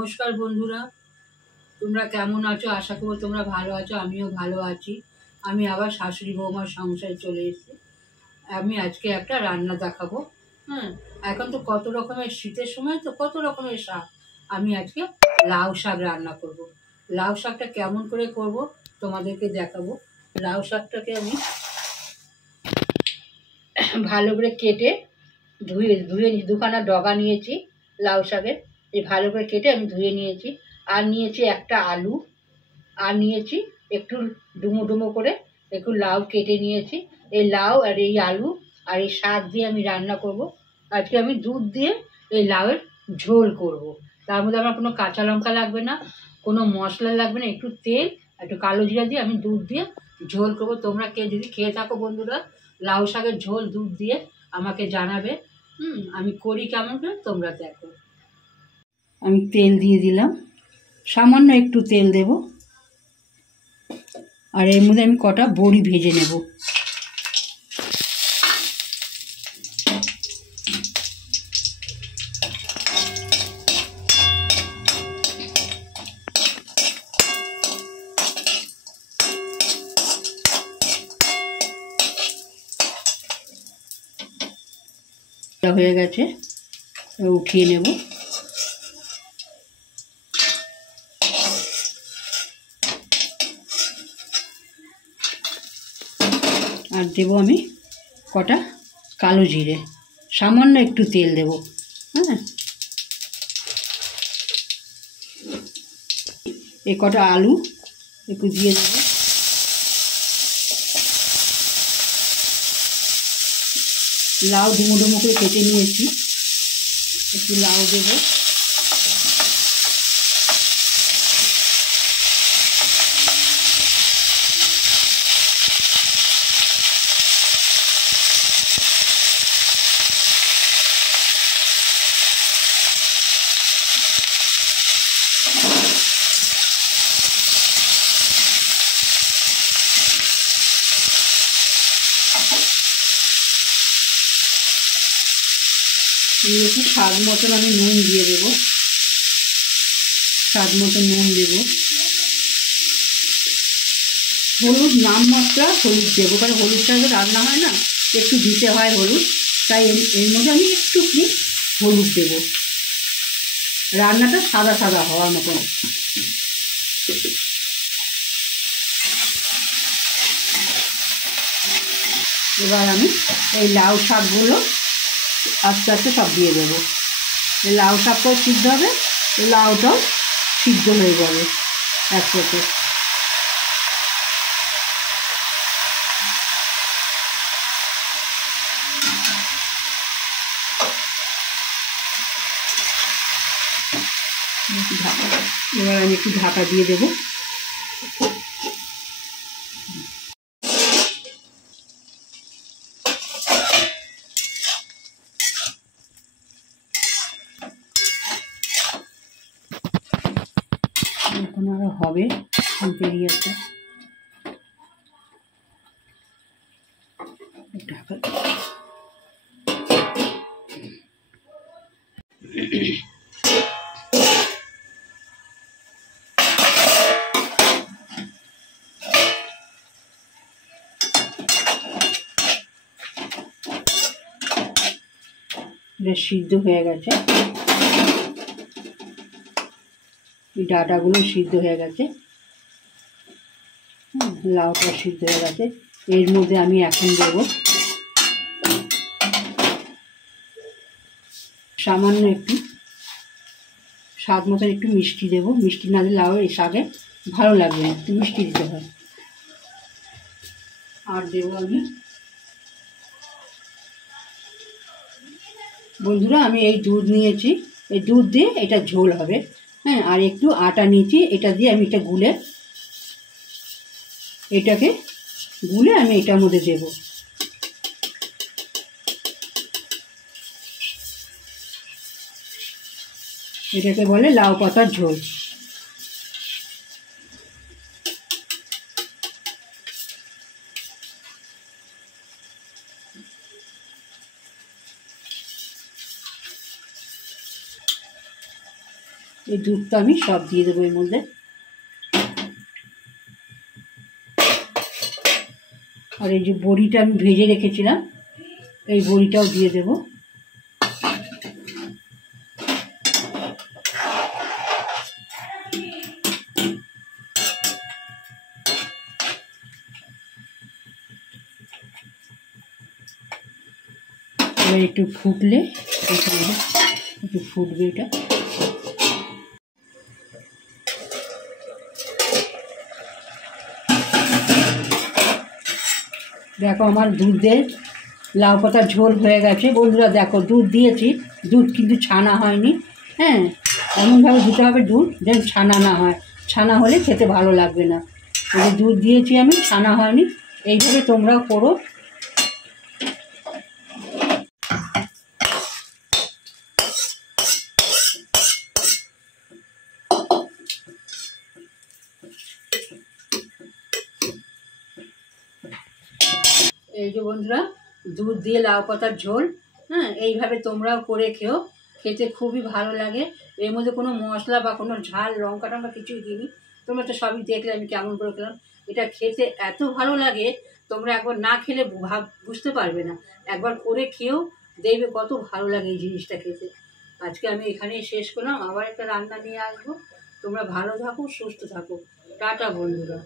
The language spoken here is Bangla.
নমস্কার বন্ধুরা, তোমরা কেমন আছো? আশা করব তোমরা ভালো আছো। আমিও ভালো আছি। আমি আবার শাশুড়ি বৌমার সংসারে চলে এসেছি। আমি আজকে একটা রান্না দেখাবো। এখন তো কত রকমের শীতের সময়, তো কত রকমের শাক। আমি আজকে লাউ শাক রান্না করব। লাউ শাকটা কেমন করে করব তোমাদেরকে দেখাবো। লাউ শাকটাকে আমি ভালো করে কেটে ধুয়ে ধুয়ে দুখানা ডগা নিয়েছি লাউ শাকের। এই ভালো করে কেটে আমি ধুয়ে নিয়েছি। আর নিয়েছি একটা আলু, আর নিয়েছি একটু ডুমো ডুমো করে একটু লাউ কেটে নিয়েছি। এই লাউ আর এই আলু আর এই শাক দিয়ে আমি রান্না করব। আজকে আমি দুধ দিয়ে এই লাউয়ের ঝোল করব। তার মধ্যে আমার কোনো কাঁচা লঙ্কা লাগবে না, কোনো মশলা লাগবে না, একটু তেল একটু কালো জিরা দিয়ে আমি দুধ দিয়ে ঝোল করব। তোমরা কে যদি খেয়ে থাকো বন্ধুরা লাউ শাকের ঝোল দুধ দিয়ে, আমাকে জানাবে। আমি করি কেমন করে তোমরা দেখো। আমি তেল দিয়ে দিলাম, সামান্য একটু তেল দেব। আর এর মধ্যে আমি কটা বড়ি ভেজে নেব। হয়ে গেছে, উঠিয়ে নেব। আর দেব আমি কটা কালো জিরে, সামান্য একটু তেল দেব। এ কটা আলু একটু দিয়ে দেব। লাউ ডুমো ডুমো করে কেটে নিয়েছি, একটু লাউ দেবো। একটু স্বাদ মতন আমি নুন দিয়ে দেবো, স্বাদ মতন নুন দেবো। হলুদ নামমাত্রা হলুদ দেবো, কারণ হলুদটা রান্না হয় না, একটু দিতে হয় হলুদ, তাই এর মধ্যে আমি একটুখানি হলুদ দেবো, রান্নাটা সাদা সাদা হওয়ার মতন। এবার আমি এই লাউ শাকগুলো আস্তে আস্তে সব দিয়ে দেবো। এই লাউ শাকটাও সিদ্ধ হবে, লাউটাও সিদ্ধ হয়ে যাবে একসাথে। এবার আমি একটু ঢাকা দিয়ে দেবো। এখন আরো হবে, বেরিয়ে আছে। ঢাকা বেশ সিদ্ধ হয়ে গেছে, এই ডাঁটাগুলো সিদ্ধ হয়ে গেছে, লাউটা সিদ্ধ হয়ে গেছে। এর মধ্যে আমি এখন দেব সামান্য একটু স্বাদ মতন একটু মিষ্টি দেব। মিষ্টি না দিলে লাউ এই শাকে ভালো লাগবে না, একটু মিষ্টি দিতে হয়। আর দেবো আমি বন্ধুরা, আমি এই দুধ নিয়েছি, এই দুধ দিয়ে এটা ঝোল হবে। আর একটু আটা নিয়েছি, এটা দিয়ে আমি এটা গুলে আমি এটার মধ্যে দেব। এটাকে বলে লাউ পাতার ঝোল। এই দুধটা আমি সব দিয়ে দেবো এর মধ্যে। আর এই যে বড়িটা আমি ভেজে রেখেছিলাম, এই বড়িটাও দিয়ে দেবো। এবার একটু ফুটলে একটু ফুটবে এটা। দেখো আমার দুধের লাউ পাতার ঝোল হয়ে গেছে বন্ধুরা। দেখো দুধ দিয়েছি, দুধ কিন্তু ছানা হয়নি। হ্যাঁ, এমনভাবে দিতে হবে দুধ যেন ছানা না হয়, ছানা হলে খেতে ভালো লাগবে না। এই যে দুধ দিয়েছি আমি, ছানা হয়নি। এইভাবে তোমরাও করো। এই যে বন্ধুরা দুধ দিয়ে লাউ পাতার ঝোল, হ্যাঁ এইভাবে তোমরাও করে খেও, খেতে খুবই ভালো লাগে। এর মধ্যে কোনো মশলা বা কোনো ঝাল লঙ্কা টঙ্কা কিছুই দিইনি। তোমরা তো সবই দেখলে আমি কেমন করে খেলাম। এটা খেতে এত ভালো লাগে, তোমরা একবার না খেলে বুঝতে পারবে না। একবার করে খেয়েও দেখবে কত ভালো লাগে এই জিনিসটা খেতে। আজকে আমি এখানেই শেষ করলাম, আবার একটা রান্না নিয়ে আসবো। তোমরা ভালো থাকো, সুস্থ থাকো। টাটা বন্ধুরা।